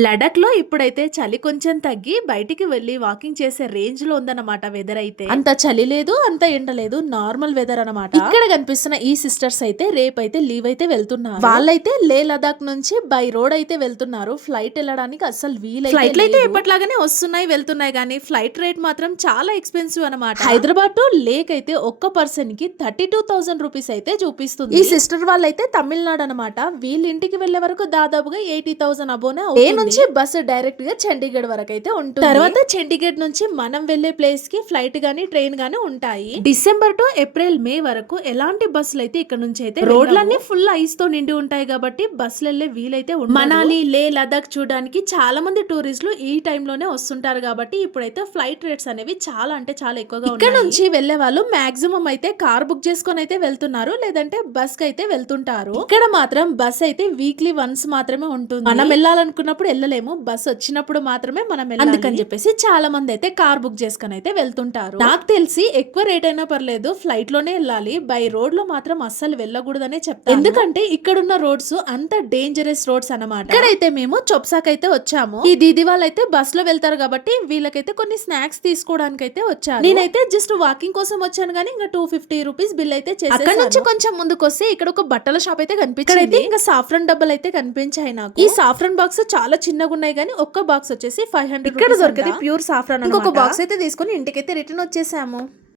లడక్ లో ఇప్పుడైతే చలి కొంచెం తగ్గి బయటికి వెళ్లి వాకింగ్ చేసే రేంజ్ లో ఉందన్నమాట వెదర్ అయితే. అంత చలి లేదు అంత ఎండ లేదు, నార్మల్ వెదర్ అన్నమాట. ఇక్కడ కనిపిస్తున్న ఈ సిస్టర్స్ అయితే రేపైతే లీవ్ అయితే వెళ్తున్నారు. వాళ్ళైతే లే లదాఖ్ నుంచి బై రోడ్ అయితే వెళ్తున్నారు. ఫ్లైట్ వెళ్ళడానికి అసలు వీలైతే ఫ్లైట్ అయితే ఎప్పట్లాగానే వస్తున్నాయి వెళ్తున్నాయి, కానీ ఫ్లైట్ రేట్ మాత్రం చాలా ఎక్స్పెన్సివ్ అనమాట. హైదరాబాద్ టు లేక్ అయితే ఒక్క పర్సన్ కి 32,000 రూపీస్ అయితే చూపిస్తుంది. ఈ సిస్టర్ వాళ్ళైతే తమిళనాడు అనమాట. వీళ్ళ ఇంటికి వెళ్లే వరకు దాదాపుగా 80,000 అబోనే నుంచి బస్సు డైరెక్ట్ గా చండీగఢ్ వరకు అయితే ఉంటుంది. తర్వాత చండీగఢ్ నుంచి మనం వెళ్లే ప్లేస్ కి ఫ్లైట్ గానీ ట్రైన్ గానీ ఉంటాయి. డిసెంబర్ టు ఏప్రిల్ మే వరకు ఎలాంటి బస్సులు అయితే ఇక్కడ నుంచి అయితే రోడ్లన్నీ ఫుల్ ఐస్ తో నిండి ఉంటాయి కాబట్టి బస్సులు వెళ్లే వీలైతే ఉండదు. మనాలి లే లదాఖ్ చూడడానికి చాలా మంది టూరిస్టులు ఈ టైం లోనే వస్తుంటారు కాబట్టి ఇప్పుడైతే ఫ్లైట్ రేట్స్ అనేవి చాలా అంటే చాలా ఎక్కువగా ఉన్నాయి. ఇక్కడ నుంచి వెళ్లే వాళ్ళు మాక్సిమం అయితే కార్ బుక్ చేసుకొని అయితే వెళ్తున్నారు, లేదంటే బస్ కి అయితే వెళ్తుంటారు. ఇక్కడ మాత్రం బస్ అయితే వీక్లీ వన్స్ మాత్రమే ఉంటుంది. మనం వెళ్ళాలనుకున్నప్పుడు వెళ్ళలేము, బస్ వచ్చినప్పుడు మాత్రమే మనం వెళ్ళాలి. అందుకని చెప్పేసి చాలా మంది అయితే కార్ బుక్ చేసుకుని అయితే వెళ్తుంటారు. నాకు తెలిసి ఎక్కువ రేట్ అయినా పర్లేదు ఫ్లైట్ లోనే వెళ్ళాలి, బై రోడ్ లో మాత్రం అస్సలు వెళ్ళకూడదనే చెప్తాను. ఎందుకంటే ఇక్కడున్న రోడ్స్ అంత డేంజరస్ రోడ్స్ అన్నమాట. ఇక్కడైతే మేము చొప్సాక్ అయితే వచ్చాము. ఈ దీది వాళ్ళైతే బస్ లో వెళ్తారు కాబట్టి వీళ్ళకైతే కొన్ని స్నాక్స్ తీసుకోవడానికి అయితే వచ్చారు. నేనైతే జస్ట్ వాకింగ్ కోసం వచ్చాను కానీ ఇంకా 250 రూపీస్ బిల్ అయితే చేసి అక్కడ నుంచి కొంచెం ముందుకు వస్తే ఇక్కడ ఒక బట్టల షాప్ అయితే కనిపించింది. ఇంకా సాఫ్రన్ డబ్బులు అయితే కనిపించాయి నాకు. ఈ సాఫ్రన్ బాక్స్ చాలా చిన్నగా ఉన్నాయి కానీ ఒక్క బాక్స్ వచ్చేసి 500. ఇక్కడ దొరికితే ప్యూర్ సాఫ్రాన్. ఇంకొక బాక్స్ అయితే తీసుకుని ఇంటికైతే రిటర్న్ వచ్చేసాము.